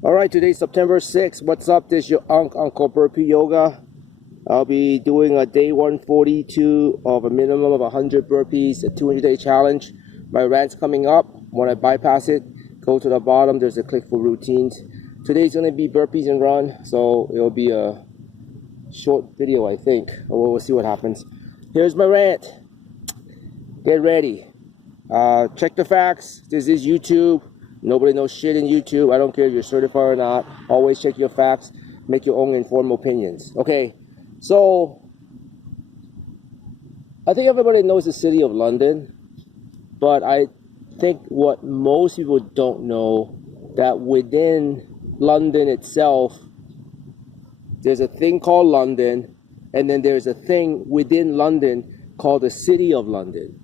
All right, today's September 6th. What's up? This is your Uncle Burpee Yoga. I'll be doing a day 142 of a minimum of 100 burpees, a 200-day challenge. My rant's coming up. When I bypass it, go to the bottom. There's a click for routines. Today's going to be burpees and run, so it'll be a short video, I think. We'll see what happens. Here's my rant. Get ready. Check the facts. This is YouTube. Nobody knows shit in YouTube. I don't care if you're certified or not. Always check your facts. Make your own informed opinions. Okay, so I think everybody knows the city of London, but I think what most people don't know, that within London itself, there's a thing called London, and then there's a thing within London called the City of London.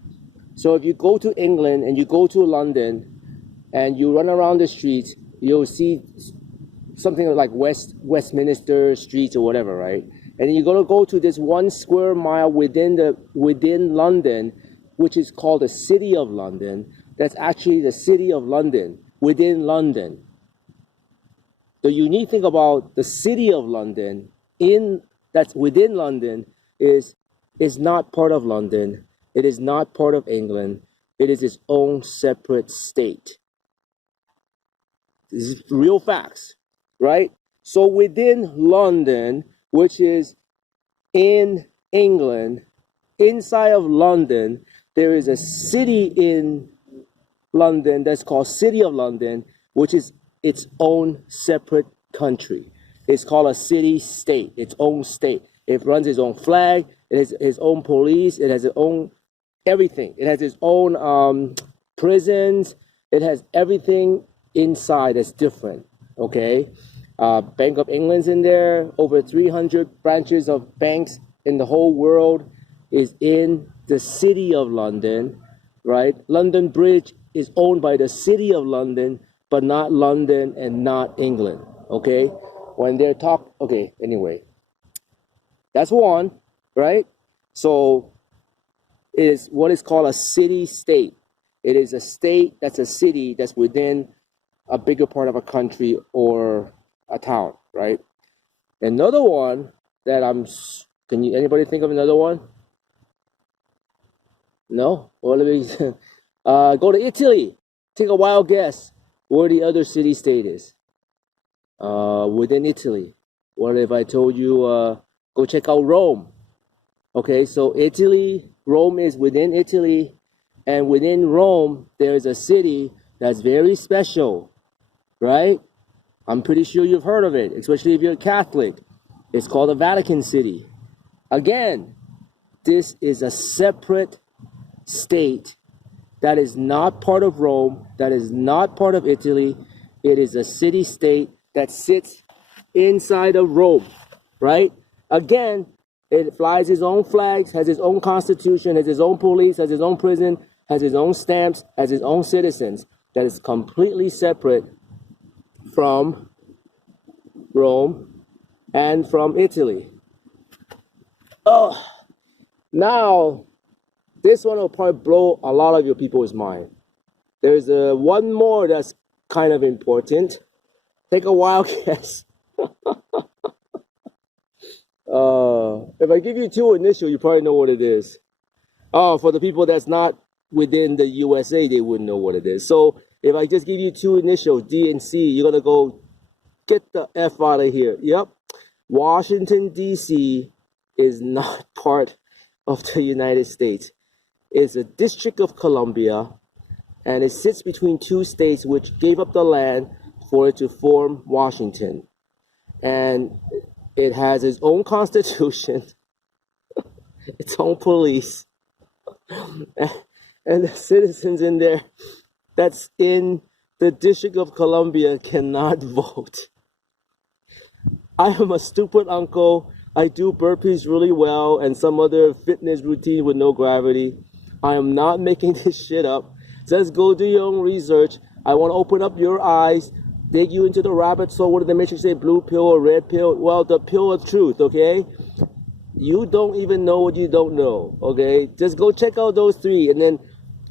So if you go to England and you go to London, and you run around the streets, you'll see something like Westminster streets or whatever, right? And then you're gonna go to this 1 square mile within London, which is called the City of London. That's actually the City of London within London. The unique thing about the City of London that's within London is not part of London. It is not part of England. It is its own separate state. This is real facts, right? So within London, which is in England, inside of London, there is a city in London that's called City of London, which is its own separate country. It's called a city-state, its own state. It runs its own flag, it has its own police, it has its own everything. It has its own prisons, it has everything inside that's different, okay? Bank of England's in there. Over 300 branches of banks in the whole world is in the City of London, right? London Bridge is owned by the City of London, but not London and not England, okay? When they're okay, anyway. That's one, right? So it is what is called a city-state. It is a state that's a city that's within a bigger part of a country or a town, right? Another one that anybody think of another one? No? Well, let me go to Italy. Take a wild guess where the other city-state is. Within Italy. What if I told you go check out Rome? Okay, so Rome is within Italy, and within Rome, there's a city that's very special, right? I'm pretty sure you've heard of it, especially if you're a Catholic. It's called the Vatican City. Again, this is a separate state that is not part of Rome, that is not part of Italy. It is a city-state that sits inside of Rome, right? Again, it flies its own flags, has its own constitution, has its own police, has its own prison, has its own stamps, has its own citizens. That is completely separate from Rome and from Italy. Oh, now this one will probably blow a lot of your people's mind. There's one more that's kind of important. Take a wild guess. If I give you two initials, you probably know what it is. Oh, for the people that's not within the USA, they wouldn't know what it is. So if I just give you two initials, D and C, you're going to go get the F out of here. Yep. Washington, D.C. is not part of the United States. It's a District of Columbia, and it sits between two states which gave up the land for it to form Washington. And it has its own constitution, its own police, and the citizens in there that's in the District of Columbia cannot vote. I am a stupid uncle. I do burpees really well and some other fitness routine with no gravity. I am not making this shit up. Just go do your own research. I want to open up your eyes, dig you into the rabbit hole. What did the Matrix say? Blue pill or red pill? Well, the pill of truth, okay? You don't even know what you don't know, okay? Just go check out those three. And then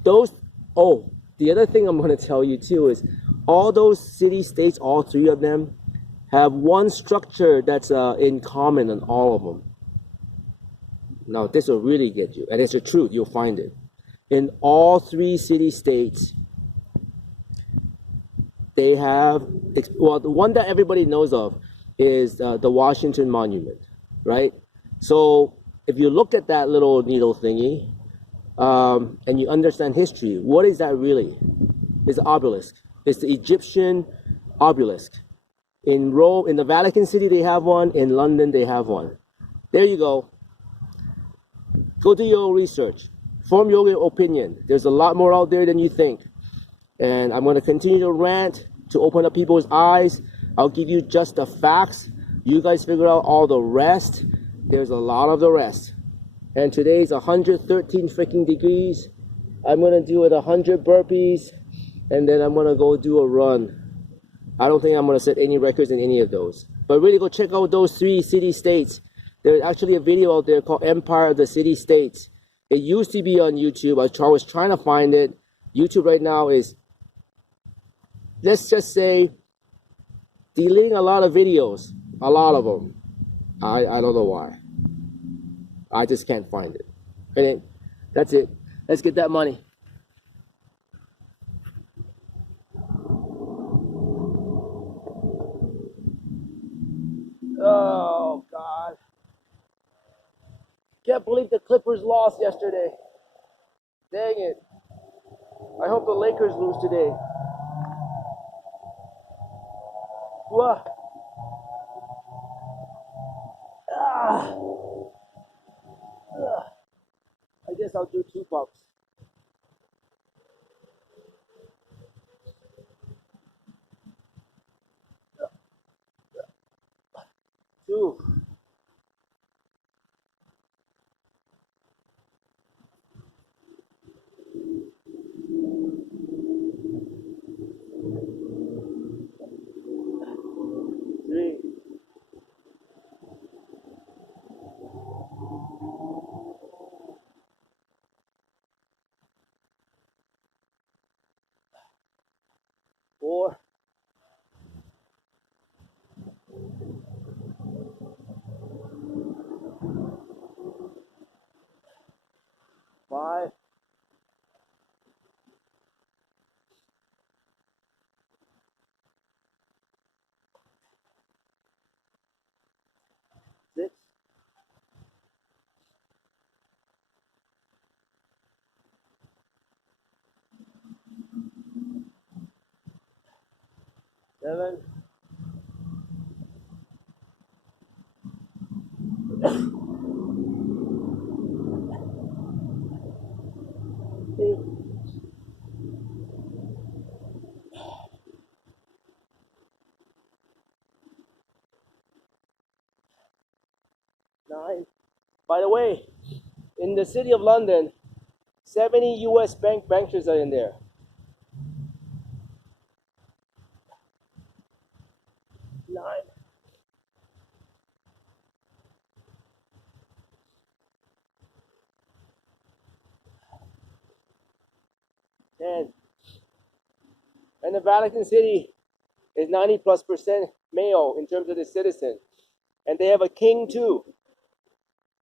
the other thing I'm going to tell you too is all those city-states, all three of them, have one structure that's in common on all of them. Now, this will really get you, and it's the truth, you'll find it. In all three city-states, they have, well, the one that everybody knows of is the Washington Monument, right? So if you look at that little needle thingy, and you understand history, what is that really? It's an obelisk. It's the Egyptian obelisk. In Rome, in the Vatican City, they have one. In London, they have one. There you go. Go do your research. Form your opinion. There's a lot more out there than you think. And I'm going to continue to rant to open up people's eyes. I'll give you just the facts. You guys figure out all the rest. There's a lot of the rest. And today's 113 freaking degrees. I'm going to do it 100 burpees. And then I'm going to go do a run. I don't think I'm going to set any records in any of those. But really go check out those three city-states. There's actually a video out there called Empire of the City-States. It used to be on YouTube. I was trying to find it. YouTube right now is, let's just say, deleting a lot of videos. A lot of them. I don't know why. I just can't find it. And that's it. Let's get that money. Oh, God. Can't believe the Clippers lost yesterday. Dang it. I hope the Lakers lose today. Whoa. I guess I'll do 2 pups. 2. 3. 4. 5. 6. 7. 8. 9. By the way, in the city of London, 70 U.S. bankers are in there. 9. 10. And the Vatican City is 90+% male in terms of the citizen. And they have a king too.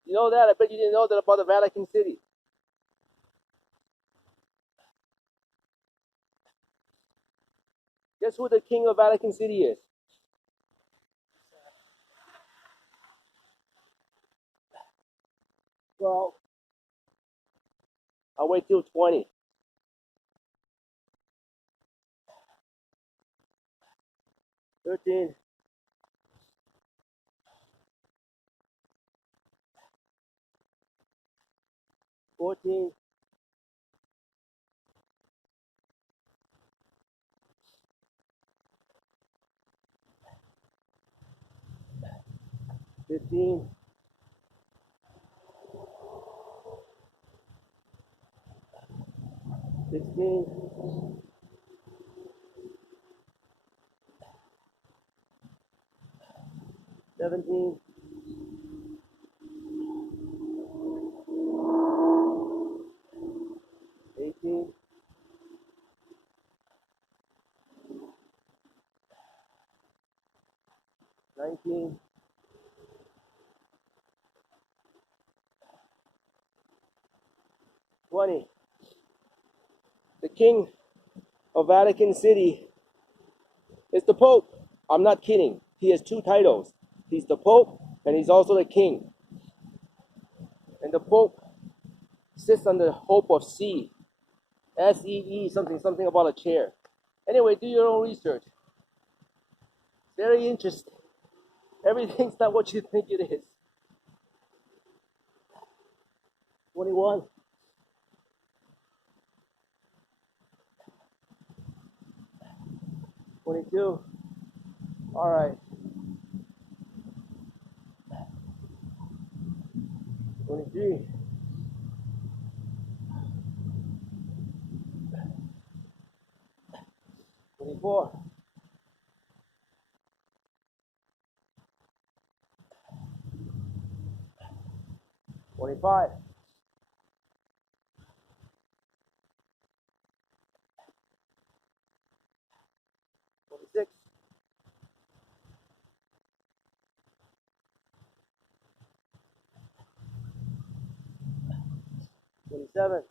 You know that? I bet you didn't know that about the Vatican City. Guess who the king of Vatican City is? Well, I'll wait till 20. 13. 14. 15. 16. 17. 18. 19, 20. The king of Vatican City is the Pope. I'm not kidding. He has two titles. He's the Pope and he's also the king. And the Pope sits on the Hope of C. S-E-E, something about a chair. Anyway, do your own research. Very interesting. Everything's not what you think it is. 21. 22. All right. 23. 24. 25. 26. 27.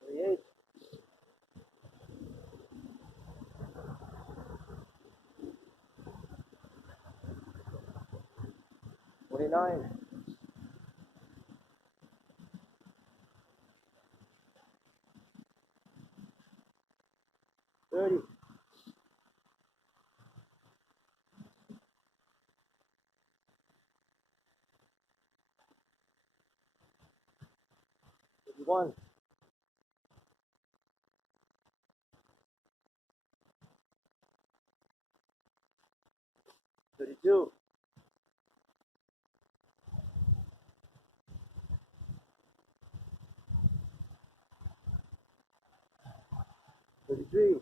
28. 29. 30. 31. 32. 33.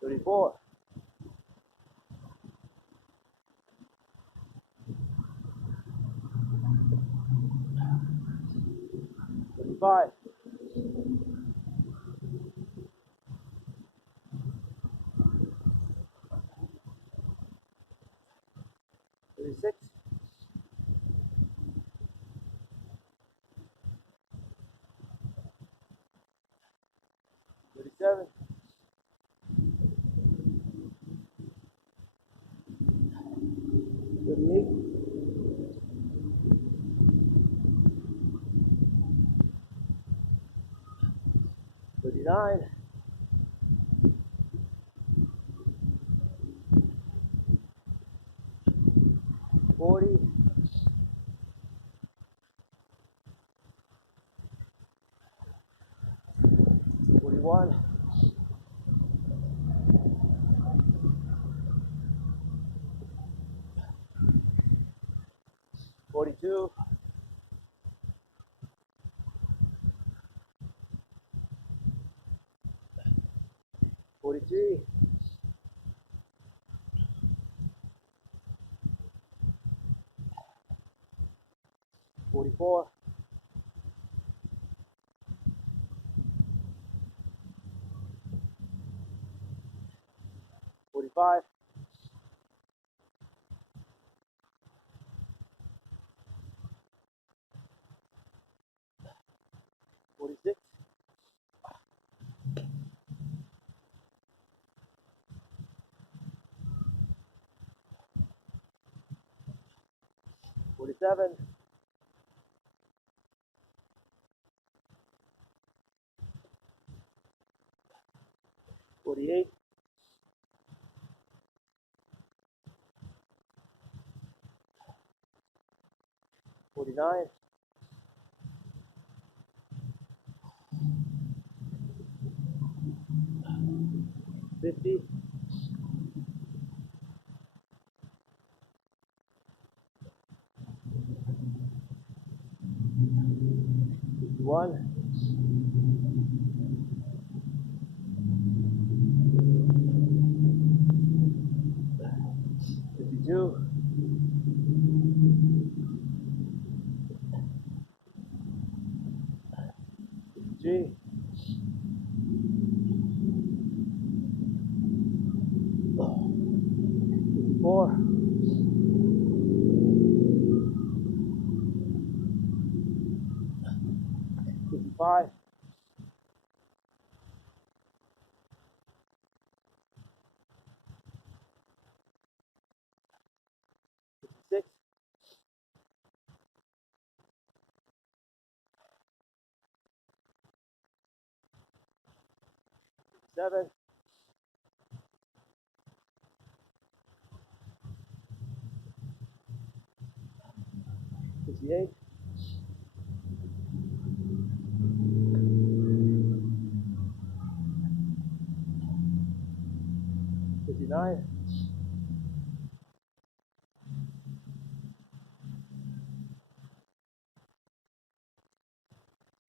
34. 35. 36. 37. 38. 39. 40. 41. 42. 43. 44. 45. 46. 47. 48. 49. 50. 51. 52. 54, 55, 56, 57, 58, 59,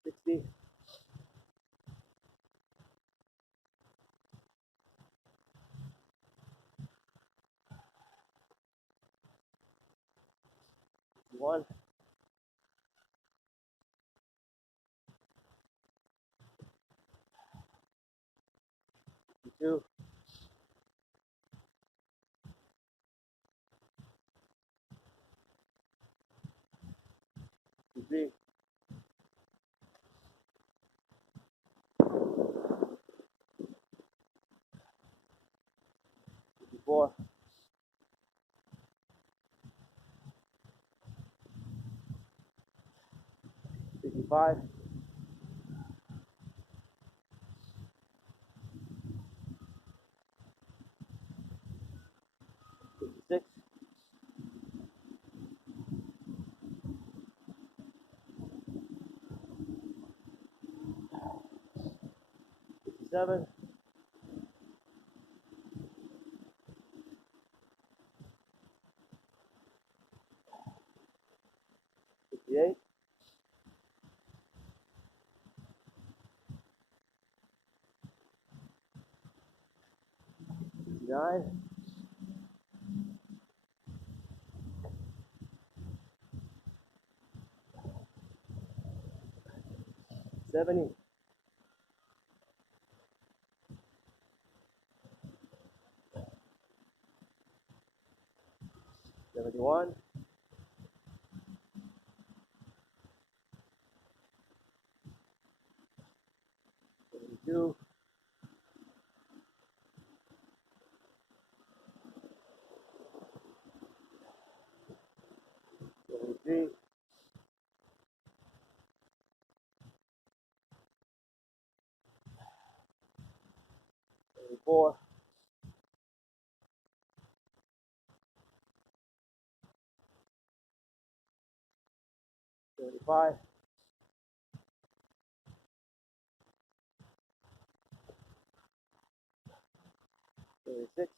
60, 51, 52, 53, 54, 55, 56, 57, 58, 59, 70, 71, 72, 73, 74, 75, 76,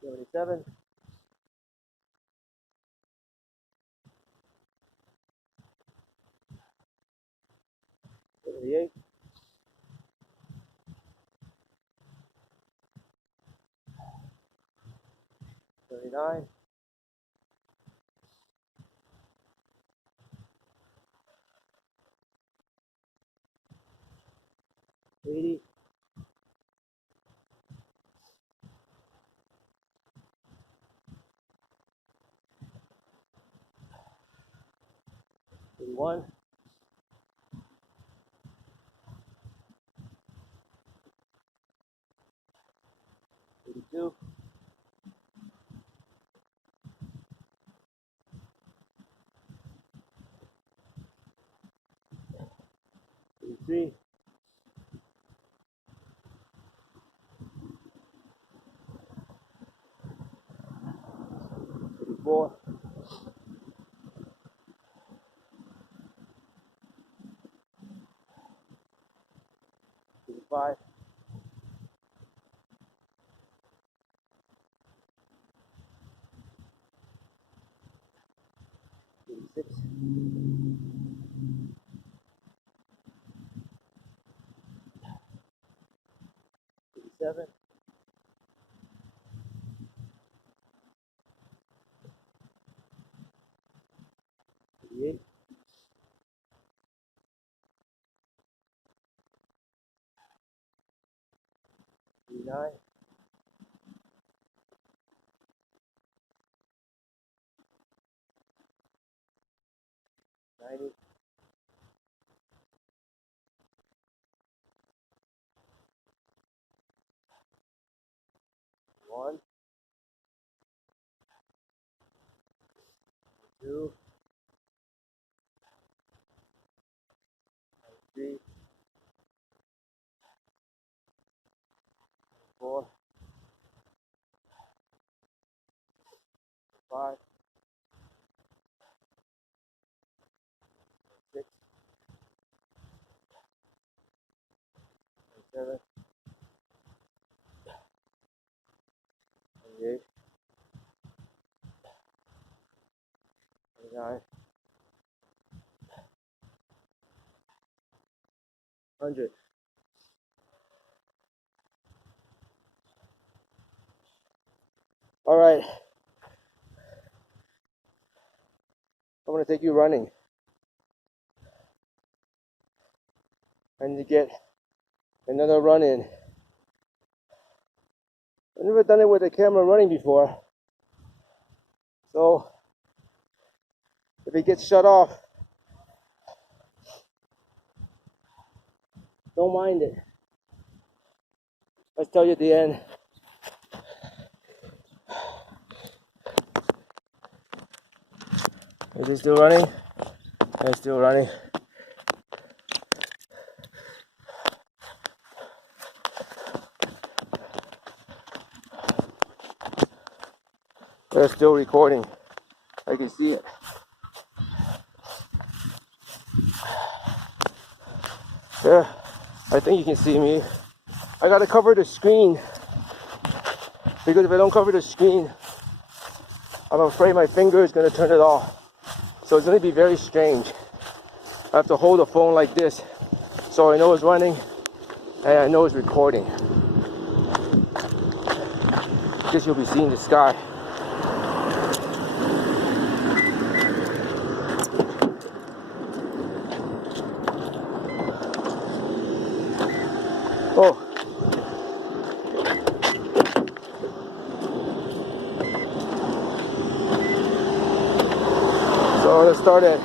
77, 78, 79, 80, 81, 82, 83, 84, 85, 86, 87, 88, 89. 90. 1. 2. 3. 4. 5. 6. 7. 8. 9. 100. All right. I'm going to take you running. I need to get another run in. I've never done it with the camera running before. So, if it gets shut off, don't mind it. Let's tell you at the end. Is it still running? It's still running. They're still recording. I can see it. Yeah, I think you can see me. I gotta cover the screen because if I don't cover the screen, I'm afraid my finger is gonna turn it off. So it's gonna be very strange. I have to hold the phone like this so I know it's running and I know it's recording. Guess you'll be seeing the sky. Oh. So let's start at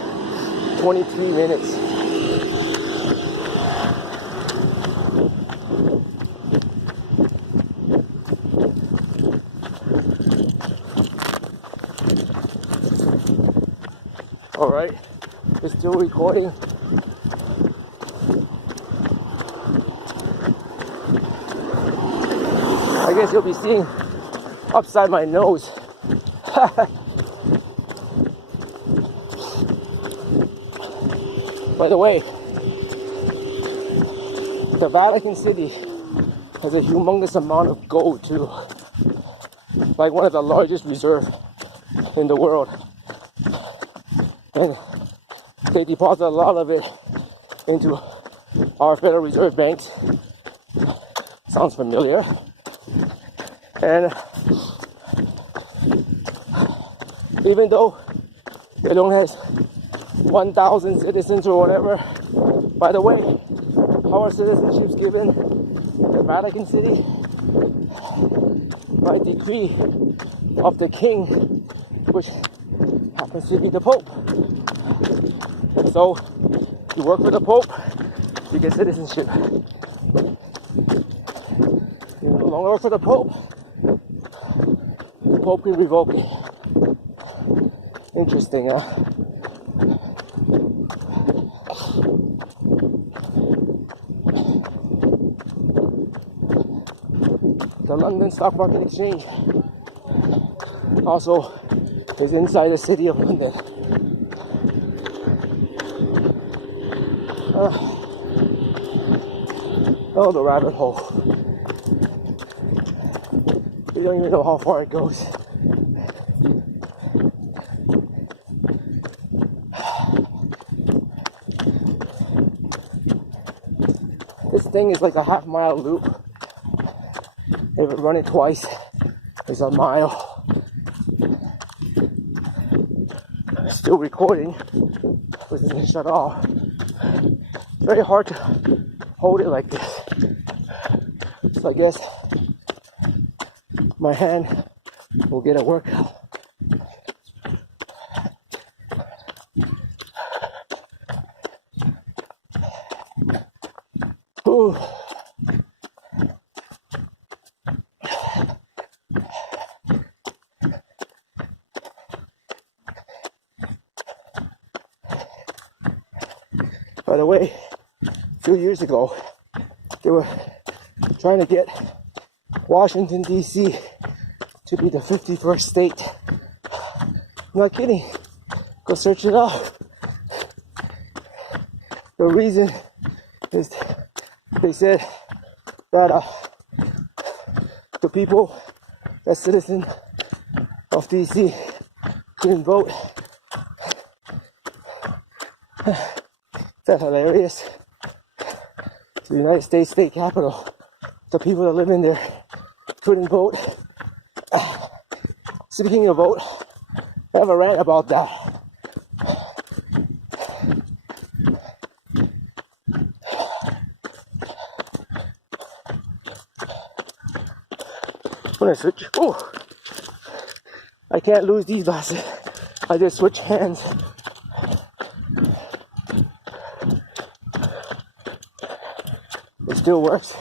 23 minutes. All right, it's still recording. I guess you'll be seeing upside my nose. By the way, the Vatican City has a humongous amount of gold too. Like one of the largest reserves in the world. And they deposit a lot of it into our Federal Reserve banks. Sounds familiar. And even though they don't have 1,000 citizens or whatever, by the way, how are citizenships given? The Vatican City by decree of the king, which happens to be the Pope. So you work for the Pope, you get citizenship. You no longer work for the Pope, the Pope can revoke it. Interesting, huh? The London Stock Market Exchange also is inside the city of London. Oh, the rabbit hole. We don't even know how far it goes. This thing is like a half-mile loop. If it run it twice, it's a mile. Still recording, but it didn't shut off. Very hard to hold it like this. So I guess my hand will get a workout. Ooh. By the way, a few years ago, they were trying to get Washington, D.C. to be the 51st state. I'm not kidding. Go search it out. The reason is they said that the people, the citizens of D.C. couldn't vote. That's hilarious. The United States state capital, the people that live in there couldn't vote. Speaking of vote, I have a rant about that. When I switch, oh, I can't lose these glasses. I just switch hands. It still works.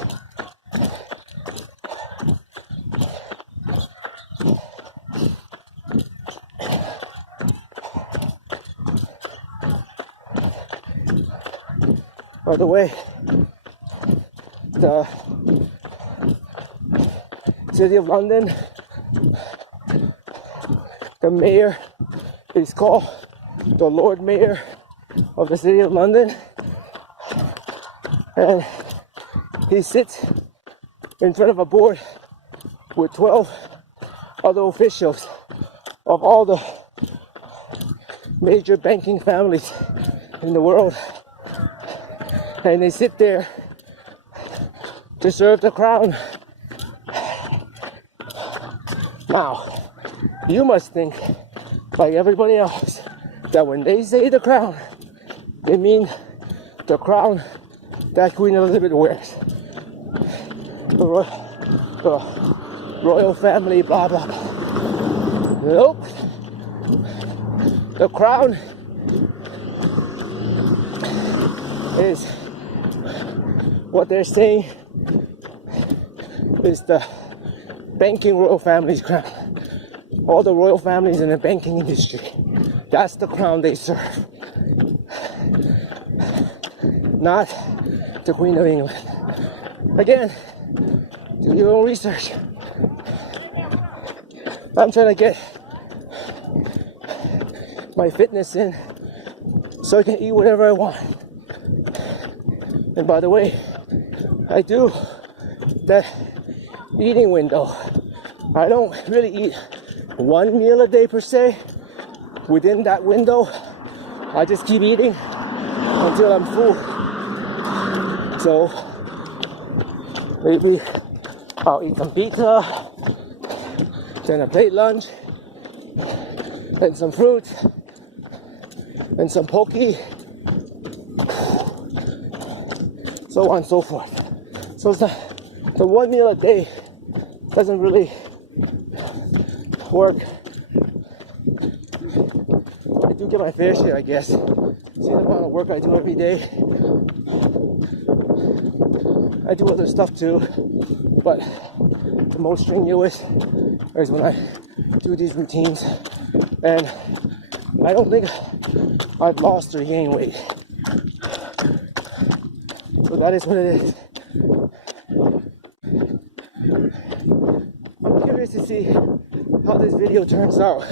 By the way, the City of London, the mayor is called the Lord Mayor of the City of London, and he sits in front of a board with 12 other officials of all the major banking families in the world, and they sit there to serve the crown. Now, you must think, like everybody else, that when they say the crown, they mean the crown that Queen Elizabeth wears. The royal family, blah, blah, blah. Nope. The crown is what they're saying is the banking royal family's crown. All the royal families in the banking industry, that's the crown they serve. Not the Queen of England. Again, do your own research. I'm trying to get my fitness in so I can eat whatever I want. And by the way, I do that eating window. I don't really eat one meal a day per se. Within that window, I just keep eating until I'm full. So maybe I'll eat some pizza, then a plate lunch, then some fruit, then some poke, so on and so forth. So it's the one meal a day doesn't really work. I do get my fair share, I guess. See the amount of work I do every day. I do other stuff too, but the most strenuous is when I do these routines, and I don't think I've lost or gained weight. So that is what it is. I'm curious to see how this video turns out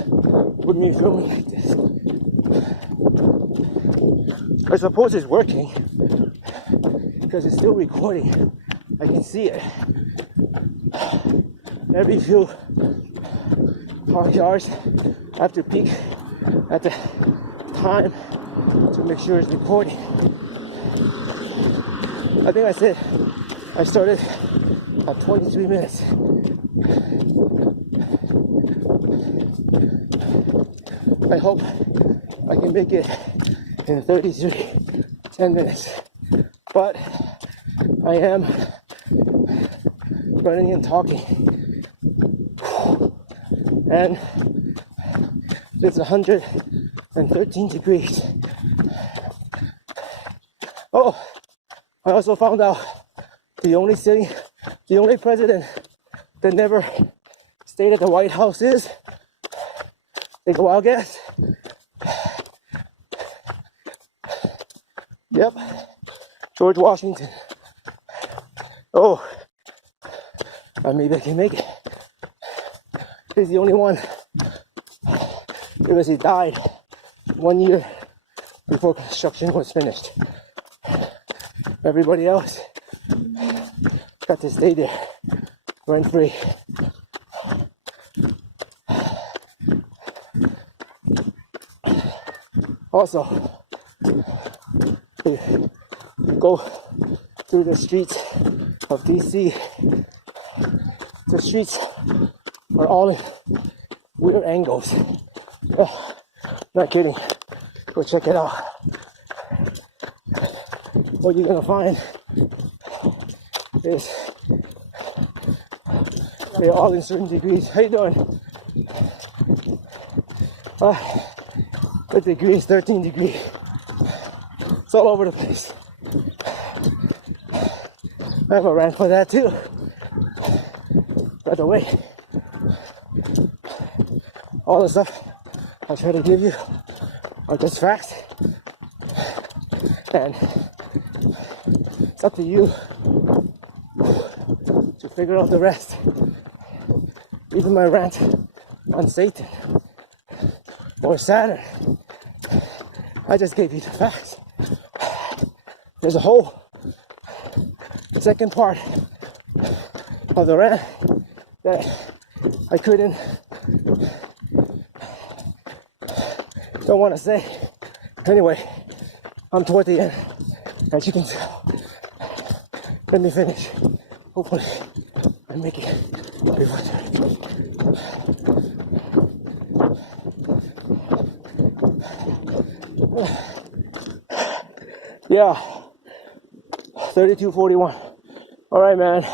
with me filming like this. I suppose it's working because it's still recording. I can see it. Every few yards I have to peek at the time to make sure it's recording. I think I said I started at 23 minutes. I hope I can make it in 10 minutes. But I am running and talking and it's 113 degrees. Oh, I also found out the only president that never stayed at the White House is, take a wild guess. Yep, George Washington. Oh, maybe I can make it. He's the only one because he died 1 year before construction was finished. Everybody else got to stay there rent free. Also, you go through the streets of DC. The streets are all in weird angles. Not kidding. Go check it out. What you're gonna find is they're all in certain degrees. How you doing? The degree is 13 degrees. It's all over the place. I have a rant for that too. By the way, all the stuff I try to give you are just facts, and it's up to you to figure out the rest. Even my rant on Satan or Saturn, I just gave you the facts. There's a whole second part of the rant that I don't want to say. Anyway, I'm toward the end, as you can tell. Let me finish. Hopefully, I make it before 30. Yeah, 32:41. All right, man.